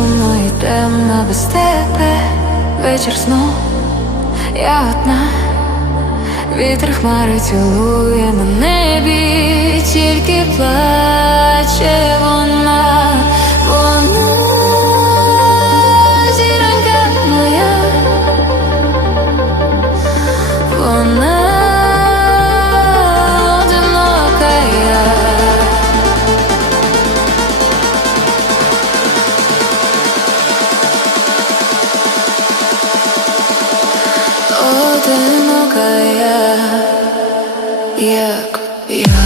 сумно і темно без тебе. Вечір знов. Я одна, вітер хмари цілує на небі, тільки плаче. одинокая, як я.